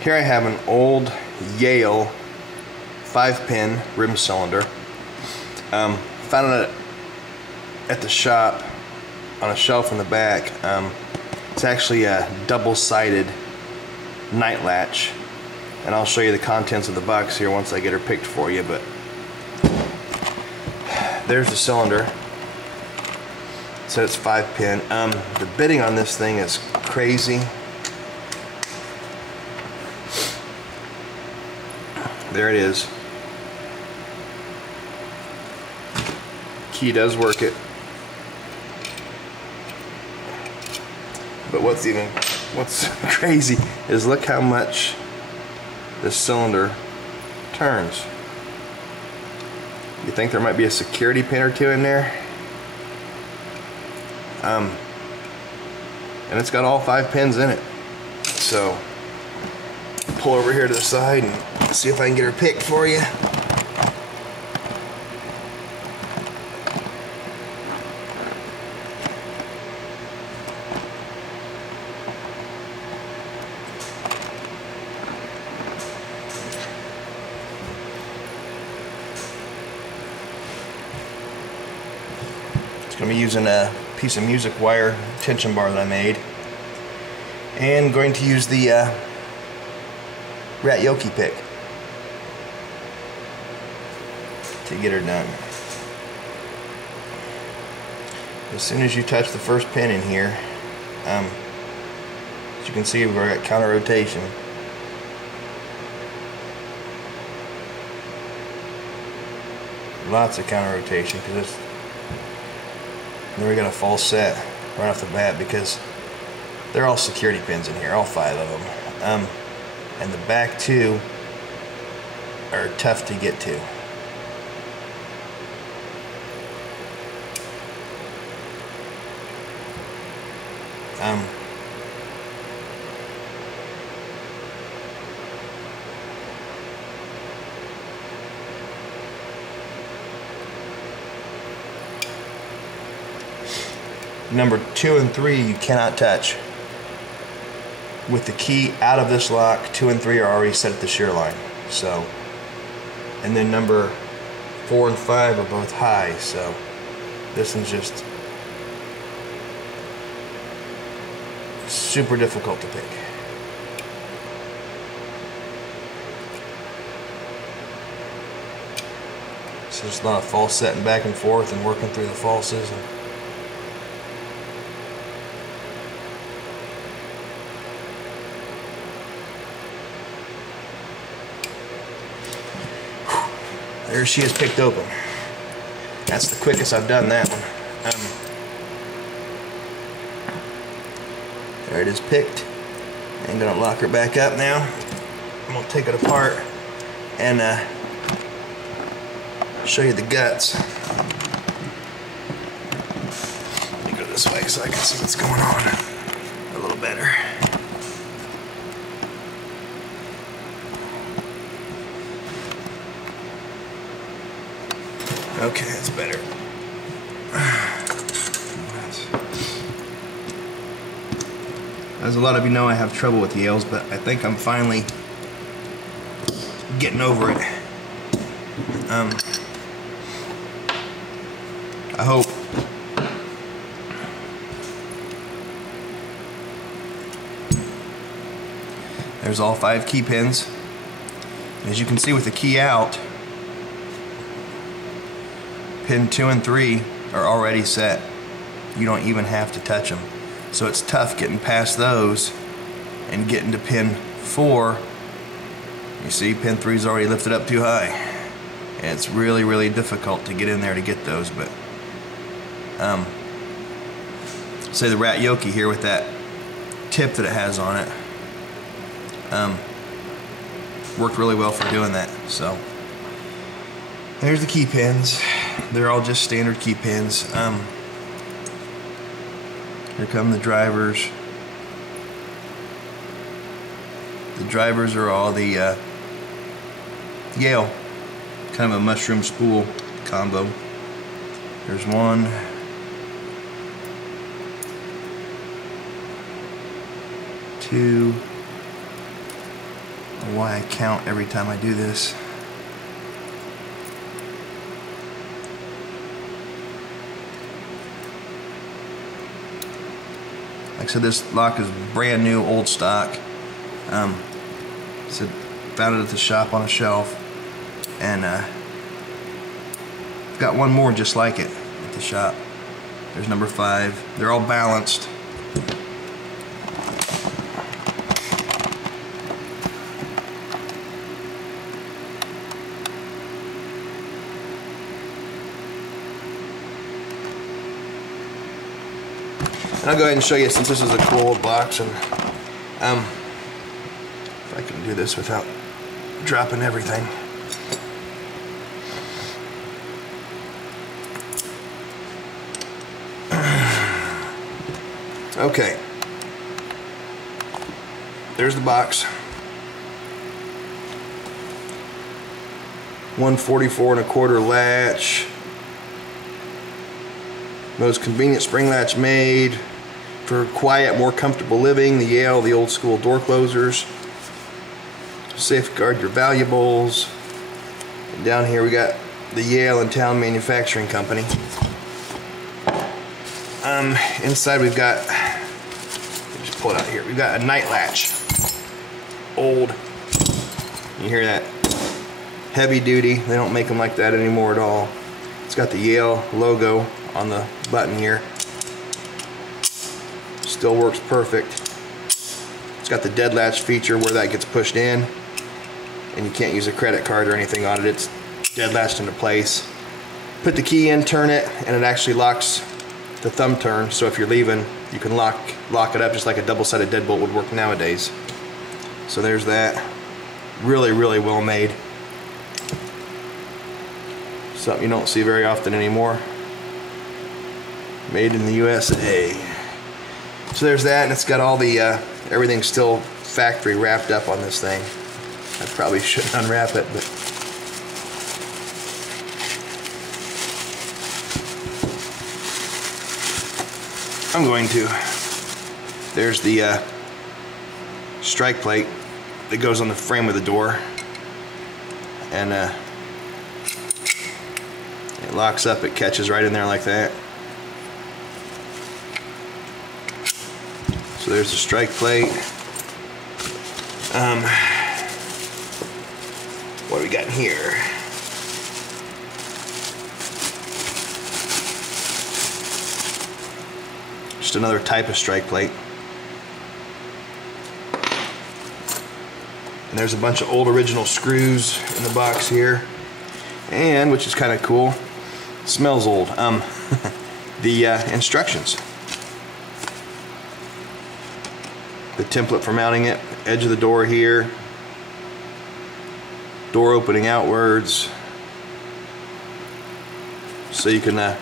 Here I have an old Yale 5-pin rim cylinder. Found it at the shop on a shelf in the back. It's actually a double-sided night latch, and I'll show you the contents of the box here once I get her picked for you. But there's the cylinder. It said it's 5-pin. The bitting on this thing is crazy. There it is. Key does work it. But what's crazy is look how much this cylinder turns. You think there might be a security pin or two in there? And it's got all 5 pins in it. So pull over here to the side and see if I can get her picked for you. Going to be using a piece of music wire tension bar that I made, and going to use the rat yoke pick to get her done. As soon as you touch the first pin in here, as you can see, we've got counter rotation. Lots of counter rotation because it's. And then we got a false set right off the bat because they're all security pins in here, all 5 of them. And the back 2 are tough to get to. Number 2 and 3 you cannot touch. With the key out of this lock, 2 and 3 are already set at the shear line. So, and then number 4 and 5 are both high. So this one's just super difficult to pick. So there's a lot of false setting back and forth and working through the falses. There she is, picked open. That's the quickest I've done that one. There it is, picked. I'm gonna lock her back up now. I'm gonna take it apart and show you the guts. Let me go this way so I can see what's going on a little better. Okay, that's better. As a lot of you know, I have trouble with Yales, but I think I'm finally getting over it. I hope. There's all 5 key pins. As you can see with the key out, pin 2 and 3 are already set. You don't even have to touch them. So it's tough getting past those and getting to pin 4. You see, pin 3 is already lifted up too high. And it's really, really difficult to get in there to get those. But say the rat yoke here with that tip that it has on it worked really well for doing that. So there's the key pins. They're all just standard key pins. Here come the drivers. The drivers are all the Yale, kind of a mushroom spool combo. There's 1, 2, don't know why I count every time I do this. Like I said, this lock is brand new, old stock. So found it at the shop on a shelf, and got one more just like it at the shop. There's number 5. They're all balanced. And I'll go ahead and show you, since this is a cool old box, and if I can do this without dropping everything. Okay, there's the box. 144 1/4 latch. Most convenient spring latch made for quiet, more comfortable living. The Yale, the old school door closers. Safeguard your valuables. And down here we got the Yale and Town Manufacturing Company. Inside we've got, just pull it out here, we've got a night latch. Old. You hear that? Heavy duty. They don't make them like that anymore at all. It's got the Yale logo on the button here. Still works perfect. It's got the dead latch feature where that gets pushed in, and you can't use a credit card or anything on it. It's dead latched into place. Put the key in, turn it, and it actually locks the thumb turn, so if you're leaving, you can lock it up just like a double-sided deadbolt would work nowadays. So there's that. Really, really well made. Something you don't see very often anymore. Made in the USA. So there's that, and it's got all the everything still factory wrapped up on this thing. I probably shouldn't unwrap it, but I'm going to. There's the strike plate that goes on the frame of the door, and it locks up, it catches right in there like that. So there's the strike plate. What do we got in here? Just another type of strike plate. And there's a bunch of old original screws in the box here. And, which is kind of cool, smells old, the instructions. The template for mounting it, edge of the door here, door opening outwards, so you can